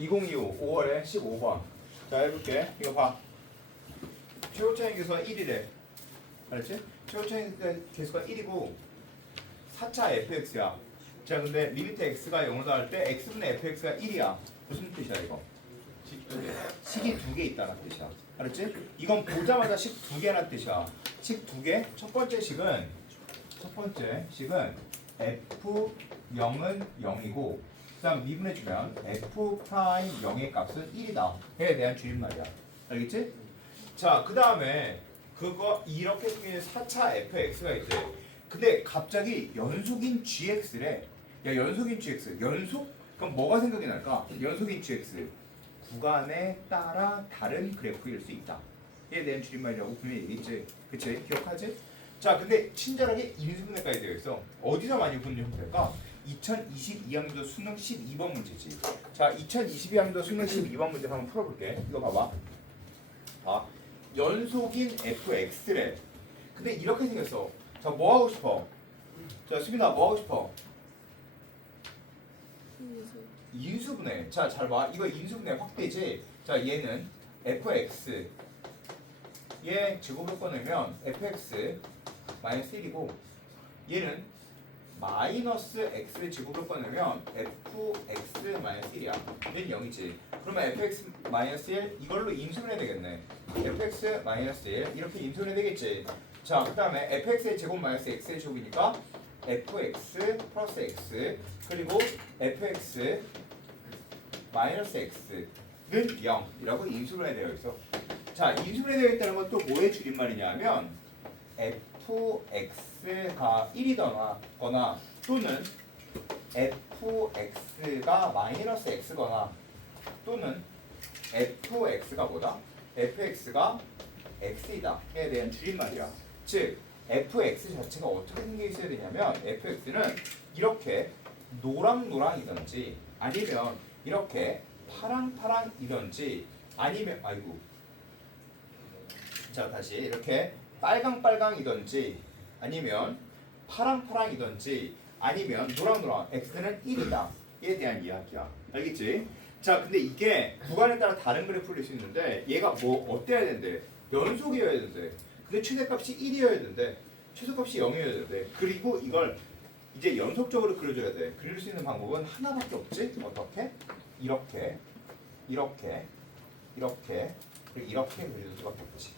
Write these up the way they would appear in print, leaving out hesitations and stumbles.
2025 5월에 15번. 자, 해볼게. 이거 봐. 최고차의 개수가 1이래. 알았지? 최고차의 개수가 1이고 4차 fx야. 자, 근데 리미트 x가 0으로 닿을 때 x분의 fx가 1이야. 무슨 뜻이야 이거? 식이 두 개 있다는 뜻이야. 알았지? 이건 보자마자 식 두 개라는 뜻이야. 식 두 개. 첫 번째 식은 f0은 0이고 그다음 미분해주면 f 프라임 0의 값은 1이다. 에 대한 줄임말이야. 알겠지? 자, 그 다음에 그거 이렇게 생긴 4차 fx가 있대. 근데 갑자기 연속인 gx래. 야, 연속인 gx. 연속? 그럼 뭐가 생각이 날까? 연속인 gx. 구간에 따라 다른 그래프일 수 있다. 에 대한 줄임말이라고 분명히 얘기했지. 그치? 기억하지? 자, 근데 친절하게 인수분해까지 되어 있어. 어디서 많이 보는 형태일까? 2022학년도 수능 12번 문제지. 자, 2022학년도 수능 12번 문제 한번 풀어볼게. 이거 봐봐. 봐. 연속인 fx래. 근데 이렇게 생겼어. 자, 뭐 하고 싶어? 자, 수빈아 뭐 하고 싶어? 인수분해. 자, 잘 봐. 이거 인수분해 확대지. 자, 얘는 fx 얘 제곱을 꺼내면 fx 마이너스 1이고 얘는 마이너스 x의 제곱을 꺼내면 fx 마이너스 1이야. 얘는 0이지. 그러면 fx 마이너스 1 이걸로 인수분해 되겠네. fx 마이너스 1 이렇게 인수분해 되겠지. 자, 그 다음에 fx의 제곱 마이너스 x의 제곱이니까 fx 플러스 x 그리고 fx 마이너스 x는 0이라고 인수분해 되어 있어. 자, 인수분해 되어 있다는 건 또 뭐의 줄임말이냐면 fx가 1이거나 또는 fx가 마이너스 x거나 또는 fx가 뭐다? fx가 x이다에 대한 줄임말이야. 즉 fx 자체가 어떻게 생겨 있어야 되냐면 fx는 이렇게 노랑노랑이든지 아니면 이렇게 파랑파랑이든지 아니면 자, 다시 이렇게 빨강빨강이든지 아니면 파랑파랑이든지 아니면 노랑노랑 x는 1이다 에 대한 이야기야. 알겠지? 자, 근데 이게 구간에 따라 다른 그래프를 수 있는데 얘가 뭐 어때야 된대? 연속이어야 된대. 근데 최대값이 1이어야 된대. 최소값이 0이어야 된대. 그리고 이걸 이제 연속적으로 그려줘야 돼. 그릴 수 있는 방법은 하나밖에 없지? 어떻게? 이렇게 그리고 이렇게 그릴 수밖에 없지.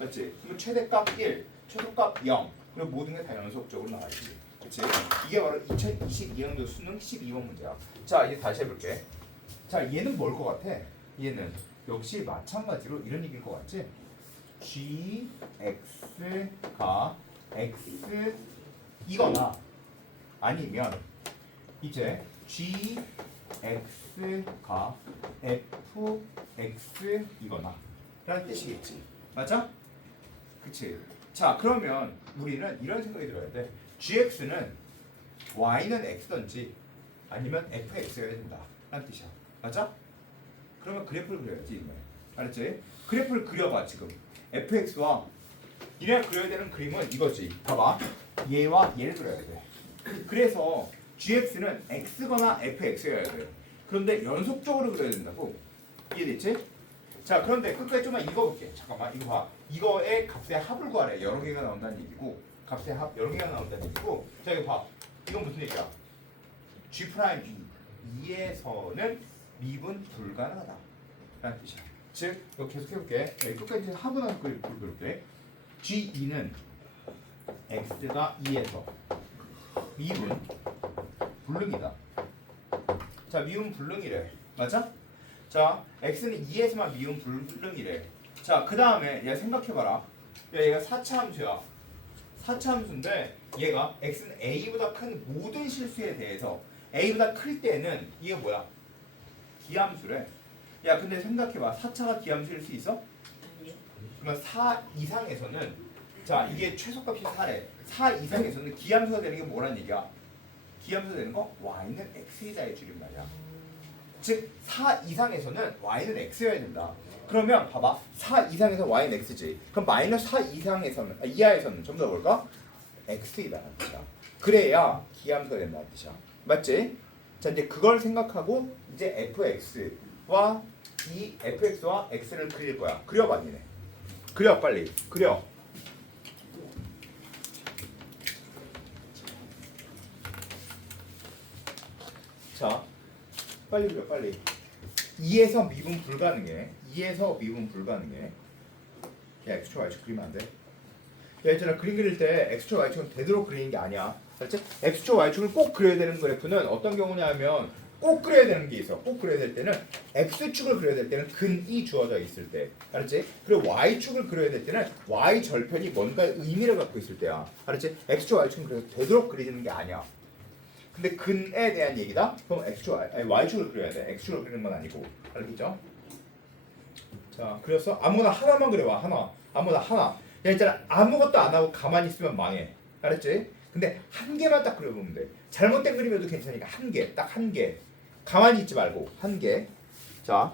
맞지? 그리고 최대값 1, 최소값 0 그리고 모든 게 다 연속적으로 나와있지. 그치? 이게 바로 2022년도 수능 12번 문제야. 자, 이제 다시 해볼게. 자, 얘는 뭘 것 같아? 얘는 역시 마찬가지로 이런 얘기일 것 같지? gx가 x이거나 아니면 이제 gx가 fx이거나 라는 뜻이겠지. 맞아? 그치? 자, 그러면 우리는 이런 생각이 들어야 돼. gx는 y는 x든지 아니면 fx여야 된다 라는 뜻이야. 맞아? 그러면 그래프를 그려야지. 이거야. 알았지? 그래프를 그려봐. 지금 fx와 니네가 그려야 되는 그림은 이거지. 봐봐. 얘와 얘를 그려야 돼. 그래서 gx는 x거나 fx여야 돼. 그런데 연속적으로 그려야 된다고. 이해됐지? 자, 그런데 끝까지 좀만 읽어볼게. 잠깐만, 이거 봐. 이거의 값의 합을 구하래. 여러 개가 나온다는 얘기고, 값의 합 여러 개가 나온다는 얘기고. 자, 이거 봐. 이건 무슨 얘기야? g 프라임 2에서는 미분 불가능하다 라는 뜻이야. 즉, 이거 계속 해볼게. 끝까지 합은 한 걸 볼게. g2는 x가 2에서 미분 불능이다. 자, 미분 불능이래. 맞아? 자, x는 2에서만 미분 불능이래. 자, 그 다음에 얘 생각해봐라. 야, 얘가 4차 함수야. 4차 함수인데 얘가 x는 a보다 큰 모든 실수에 대해서 a보다 클 때는 이게 뭐야? 기함수래. 야, 근데 생각해봐. 4차가 기함수일 수 있어? 그러면 4 이상에서는 자, 이게 최소값이 4래. 4 이상에서는 기함수가 되는 게 뭐란 얘기야? 기함수가 되는 거 y는 x이다의 줄임말이야. 즉 4 이상에서는 y는 x여야 된다. 그러면 봐봐. 4 이상에서 y는 x지. 그럼 마이너스 4 이상에서는 이하에서는 좀 더 볼까? x이다라는 뜻이야. 그래야 기함수가 된다는 뜻이야. 맞지? 자 이제 그걸 생각하고 이제 fx와 이 fx와 x를 그릴 거야. 그려봐 니네. 그려 빨리. 그려. 자 빨리 그려 빨리. 2에서 미분 불가능해. 2에서 미분 불가능해. 야 x축 y축 그리면 안 돼. 야 얘들아 그림 그릴 때 x축 y축은 되도록 그리는 게 아니야. 알았지? x축 y축을 꼭 그려야 되는 그래프는 어떤 경우냐면 꼭 그려야 되는 게 있어. 꼭 그려야 될 때는 x축을 그려야 될 때는 근이 주어져 있을 때. 알았지? 그리고 y축을 그려야 될 때는 y 절편이 뭔가 의미를 갖고 있을 때야. 알았지? x축 y축은 그래서 되도록 그리는 게 아니야. 근데 근에 대한 얘기다? 그럼 x축, 아니 y축을 그려야 돼. x축을 그리는 건 아니고. 알겠죠? 자, 그래서 아무거나 하나만 그려봐. 하나. 아무거나 하나. 야, 있잖아. 아무것도 안 하고 가만히 있으면 망해. 알았지? 근데 한 개만 딱 그려보면 돼. 잘못된 그림이어도 괜찮으니까 한 개. 딱 한 개. 가만히 있지 말고 한 개. 자,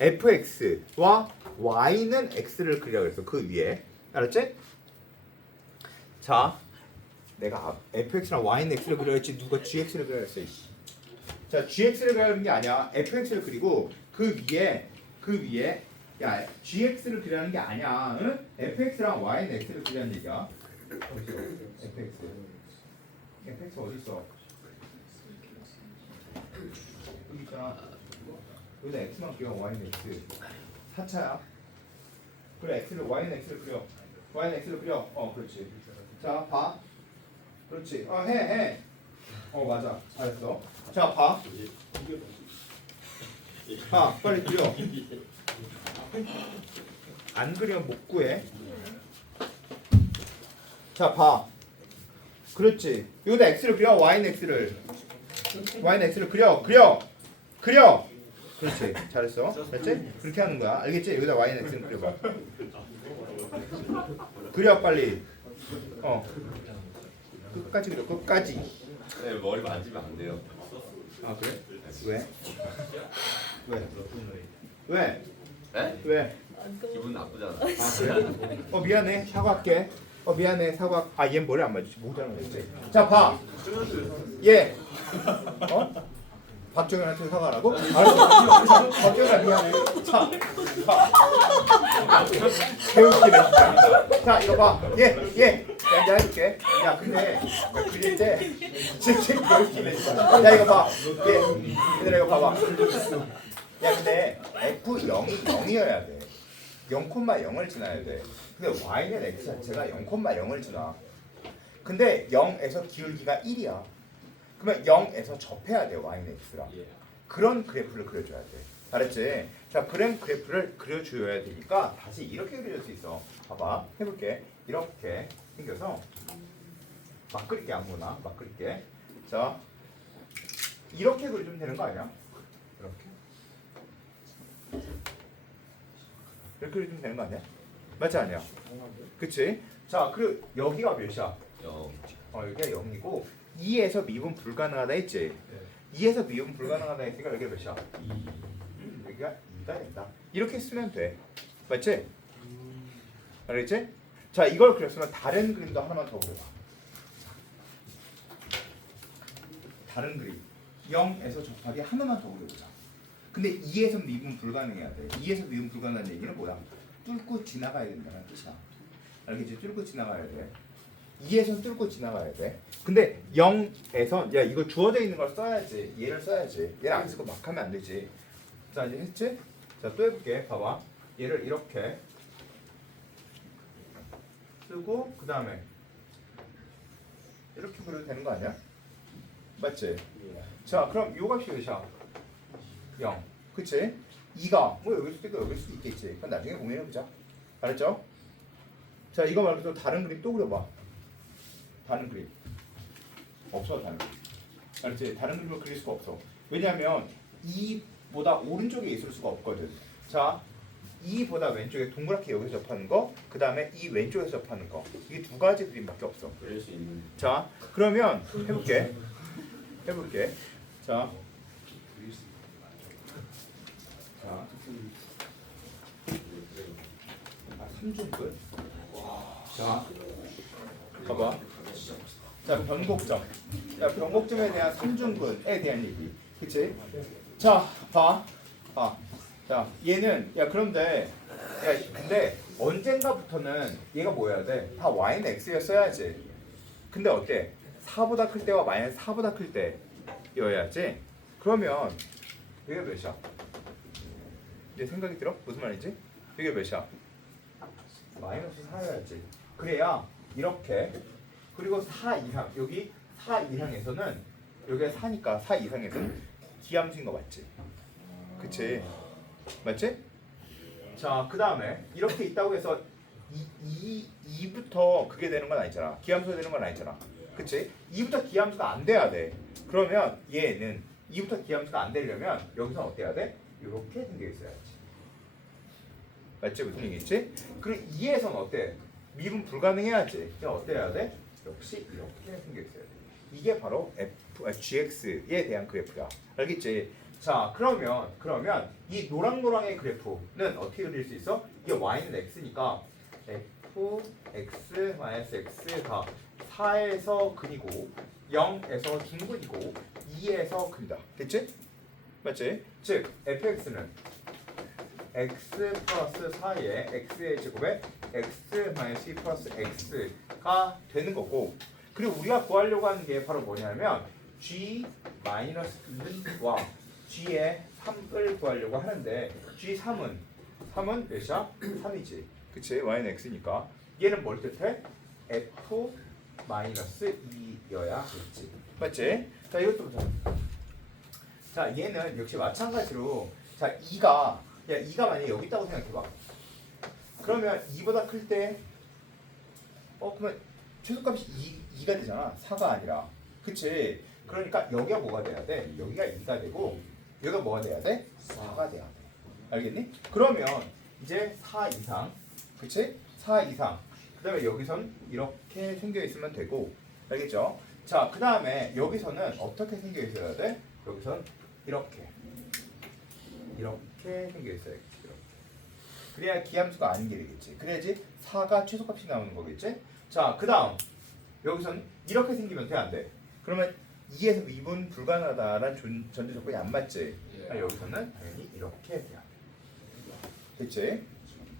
fx와 y는 x를 그리라고 했어. 그 위에. 알았지? 자, 내가 fx랑 y는 x를 그려야지 누가 gx를 그려야겠어. 자, gx를 그리는 게 아니야. fx를 그리고 그 위에 야 gx를 그리는 게 아니야. 응? fx랑 y는 x를 그리는 얘기야. fx 어디 있어? 여기 있잖아. 여기다 x만 그려. y는 x. 4차야. 그래 x를 y는 x를 그려. y는 x를 그려. 그렇지. 자, 봐. 그렇지. 해. 맞아. 잘했어. 자, 봐. 빨리 그려. 안 그리면 못 구해. 자, 봐. 그렇지. 여기다 x를 그려. y는 x를 그려. 그렇지. 잘했어. 됐지? 그렇게 하는 거야. 알겠지? 여기다 y는 x를 그려봐. 그려 빨리. 끝까지 그려. 끝까지. 네, 머리 만지면 안 돼요. 아 그래? 왜? 왜? 네? 왜? 기분 나쁘잖아. 아 그래? 미안해. 사과할게. 미안해. 사과. 얘 머리 안 맞지. 모자란 거지. 자 봐. 얘. 박정현한테 사과하라고? 알았어. 박정현아 미안해. 자. 개웃기네 진짜. 자 이거 봐. 얘. 내가 해줄게. 야 근데 그릴 때 진짜 개웃기네 진짜. 야 이거 봐. 얘들아 이거 봐봐. 야 근데 F0이 0이어야 돼. 0,0을 지나야 돼. 근데 y는 x 자체가 0,0을 지나. 근데 0에서 기울기가 1이야. 그러면 0에서 접해야 돼 y는 x랑. 그런 그래프를 그려줘야 돼. 알았지? 자, 그런 그래프를 그려줘야 되니까 다시 이렇게 그릴 수 있어. 봐봐, 해볼게. 이렇게 생겨서 막 그릴게. 아무거나 막 그릴게. 자, 이렇게 그려주면 되는 거 아니야? 이렇게 그려주면 되는 거 아니야? 맞지 않냐? 그치? 자, 그리고 여기가 몇이야? 0. 여기가 0이고 2에서 미분 불가능하다 했지? 2에서 미분 불가능하다 했으니까 여기가 몇이야? 2. 여기가 2가 된다. 이렇게 쓰면 돼. 맞지? 알겠지? 자, 이걸 그렸으면 다른 그림도 하나만 더 그려봐. 다른 그림. 0에서 접하기 하나만 더 그려보자. 근데 2에서 미분 불가능해야 돼. 2에서 미분 불가능한 얘기는 뭐야? 뚫고 지나가야 된다는 뜻이야. 알겠지? 뚫고 지나가야 돼. 2에서 뚫고 지나가야 돼. 근데 0에서 야 이거 주어져 있는 걸 써야지. 얘를 써야지. 얘를 안 쓰고 막 하면 안 되지. 자 이제 했지? 자 또 해볼게. 봐봐. 얘를 이렇게 쓰고 그 다음에 이렇게 그려도 되는 거 아니야? 맞지? 자 그럼 요 값이 몇이야? 0. 그치? 2가 뭐 여길 수도 있고 여길 수도 있겠지. 그건 나중에 고민해보자. 알았죠? 자 이거 말고 또 다른 그림 또 그려봐. 다른 그림 없어. 다른 그림. 알았지? 다른 그림을 그릴 수가 없어. 왜냐하면 2보다 오른쪽에 있을 수가 없거든. 자 2보다 왼쪽에 동그랗게 여기서 접하는 거, 그 다음에 이 왼쪽에서 접하는 거. 이게 두 가지 그림밖에 없어. 그릴 수 있는. 자 그러면 해볼게. 자 3중끝. 자 봐봐. 자 변곡점. 자, 변곡점에 대한 삼중근에 대한 얘기. 그치? 자, 봐. 자, 얘는, 야, 그런데, 야, 근데 언젠가부터는 얘가 뭐여야 돼? 다 y는 x였어야지. 근데 어때? 4보다 클 때와 마이너스 4보다 클 때여야지. 그러면, 이게 몇이야? 내 생각이 들어? 무슨 말인지? 이게 몇이야? 마이너스 4여야지. 그래야 이렇게 그리고 4 이상 여기 4 이상에서는 여기가 4니까 4 이상에서는 기함수인 거 맞지? 그치? 맞지? 자, 그 다음에 이렇게 있다고 해서 2부터 그게 되는 건 아니잖아. 기함수가 되는 건 아니잖아. 그치? 2부터 기함수가 안 돼야 돼. 그러면 얘는 2부터 기함수가 안 되려면 여기서 어떻게 해야 돼? 이렇게 생겨 있어야지. 맞지? 무슨 얘기지? 그리고 2에서는 어때? 미분 불가능해야지. 그럼 어때 해야 돼? 역시 이렇게 생겨 있어야 돼. 이게 바로 GX에 대한 그래프야. 알겠지? 자, 그러면 이 노랑노랑의 그래프는 어떻게 그릴 수 있어? 이게 y는 x니까 fx-x가 4에서 근이고 0에서 중근이고 2에서 근이다. 됐지? 맞지? 즉 fx는 x 플러스 4의 x의 제곱에 x 마이너스 2 플러스 x가 되는 거고, 그리고 우리가 구하려고 하는 게 바로 뭐냐면 g 마이너스 1과 g의 3을 구하려고 하는데 g3은 몇이야? 3이지. 그치? y는 x니까 얘는 뭘 뜻해? f 마이너스 2여야겠지. 맞지? 자, 이것도 보자. 자, 얘는 역시 마찬가지로 자, 2가 만약에 여기 있다고 생각해봐. 그러면 2보다 클 때 그러면 최소값이 2가 되잖아. 4가 아니라. 그치? 그러니까 여기가 뭐가 돼야 돼? 여기가 2가 되고 여기가 뭐가 돼야 돼? 4가 돼야 돼. 알겠니? 그러면 이제 4 이상. 그치? 4 이상. 그 다음에 여기선 이렇게 생겨 있으면 되고. 알겠죠? 자, 그 다음에 여기서는 어떻게 생겨 있어야 돼? 여기선 이렇게 생겨 있어야겠지. 이렇게. 그래야 기함수가 아닌 게 되겠지. 그래야지 4가 최소값이 나오는 거겠지. 자, 그 다음 여기선 이렇게 생기면 돼, 안 돼? 그러면 2에서 미분 불가능하다라는 전제 조건이 안 맞지. 여기서는 당연히 이렇게 돼야 돼. 그치?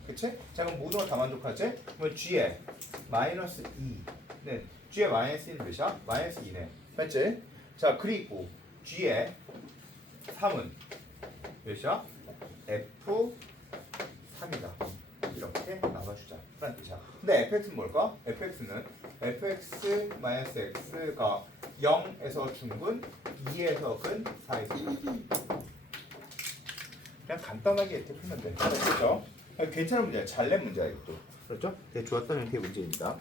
그치? 자, 그럼 모두가 다 만족하지? 그러면 g의 마이너스 2는 g의 마이너스 1은 몇이야? 마이너스 2네. 맞지? 자, 그리고 g의 3은 몇이야? F3이다. 이렇게 나눠주자. 라는 뜻이야. 근데 fx는 뭘까? fx는 fx-x가 0에서 중근, 2에서 근, 4에서 근. 그냥 간단하게 이렇게 풀면 돼. 그렇죠? 괜찮은 문제야. 잘 낸 문제야, 이것도. 그렇죠? 되게 좋았던 형태의 문제입니다.